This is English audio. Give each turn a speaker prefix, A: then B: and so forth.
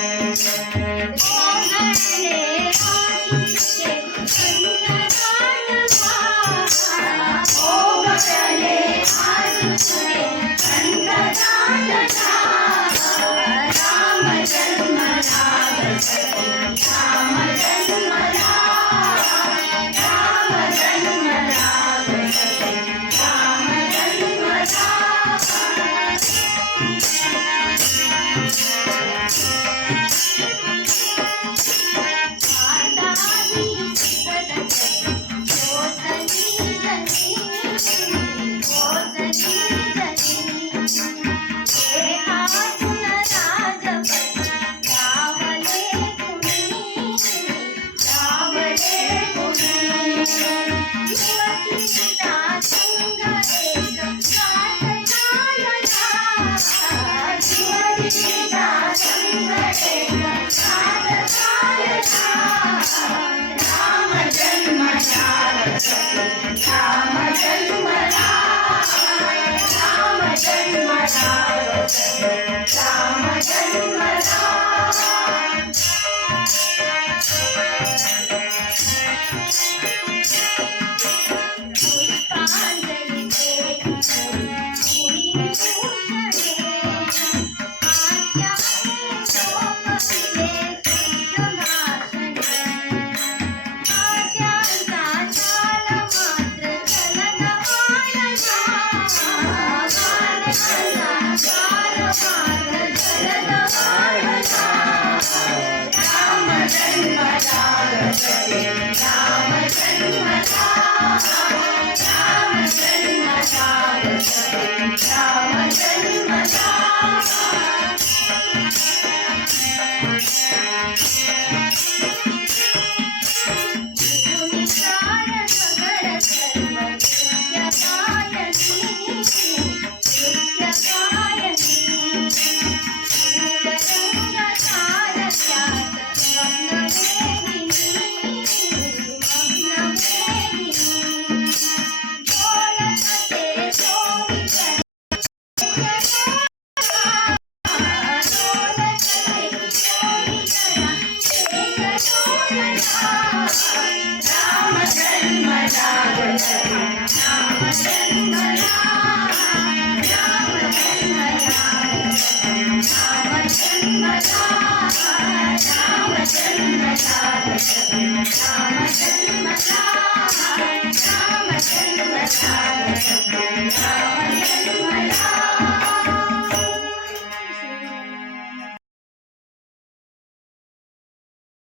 A: Thank you.
B: Shama Shama Shama Shama Shama Shama
A: Let's go. Time.